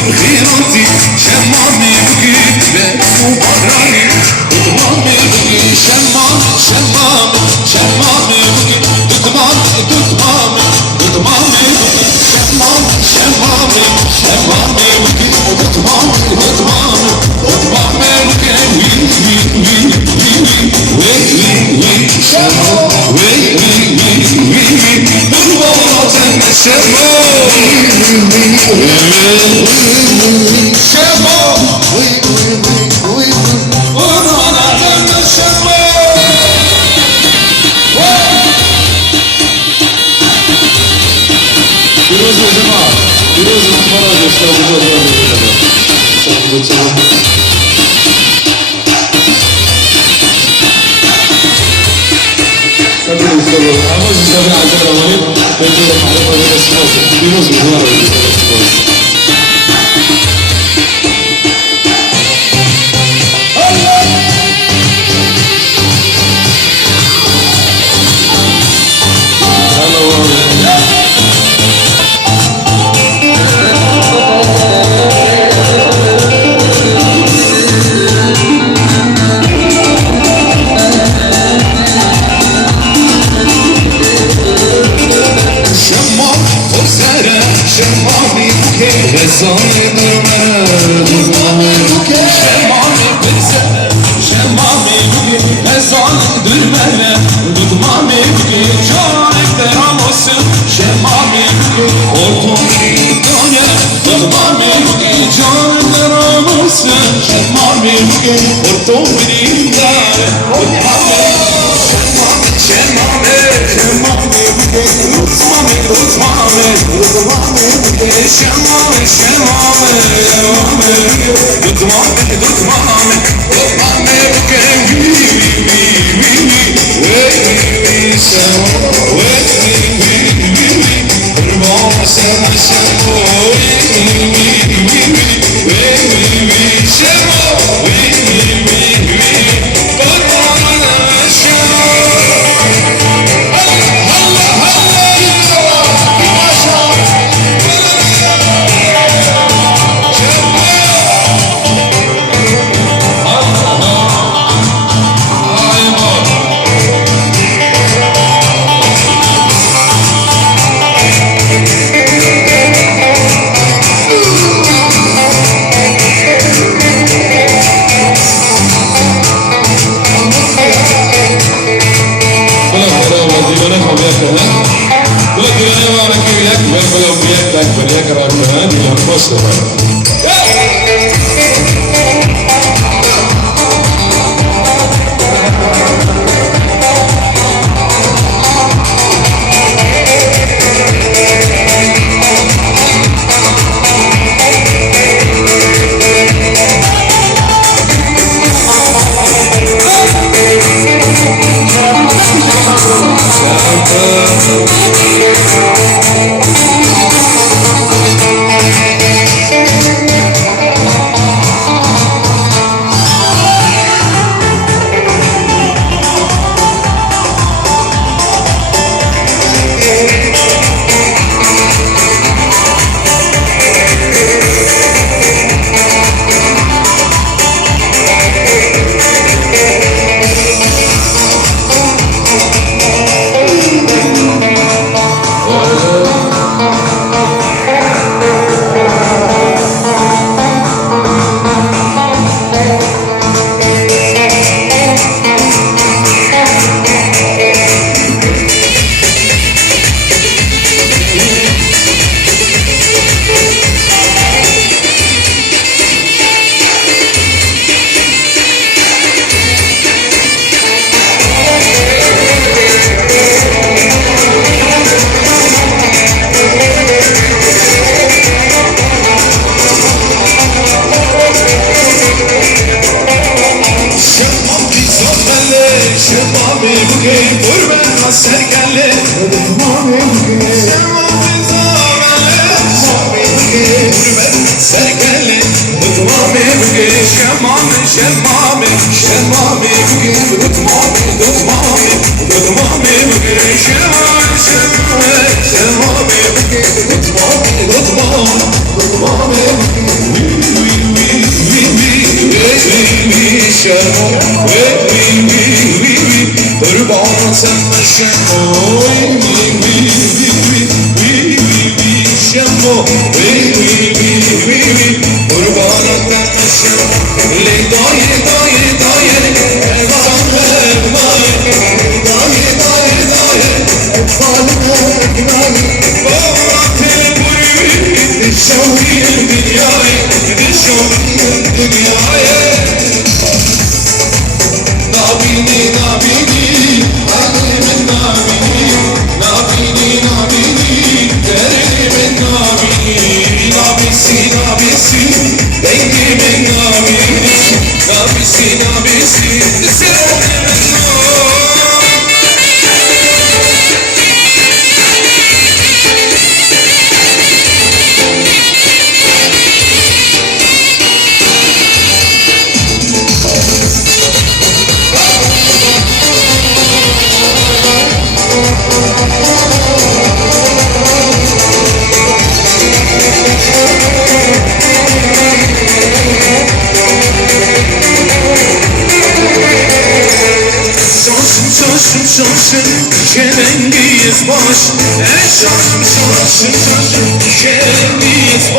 خيرتي شمامي بكي وبراني دمامي بكي شمامي شمامي شمامي بكي دمامي دمامي دمامي بكي شمامي شمامي شمامي بكي دمامي دمامي دمامي بكي وي وي وي وي وي وي شمامي وي وي وي وي بالوطن شمامي Shemami, şemo Kurbanım sana şemo Şemo Kurbanım sana şemo Le daye daye daye Efsan mevnaye Daye daye daye Efsan mevnaye Bağlatın buyur Şevkiyim dünyayı Şevkiyim dünyayı Nabini nabini Alimin nabini Nabini nabini Derimin nabini Nabisi nabisi Dengimin nabini Nabisi nabisi Sevdimin Şaşın Kerengiyiz baş Şaşın Kerengiyiz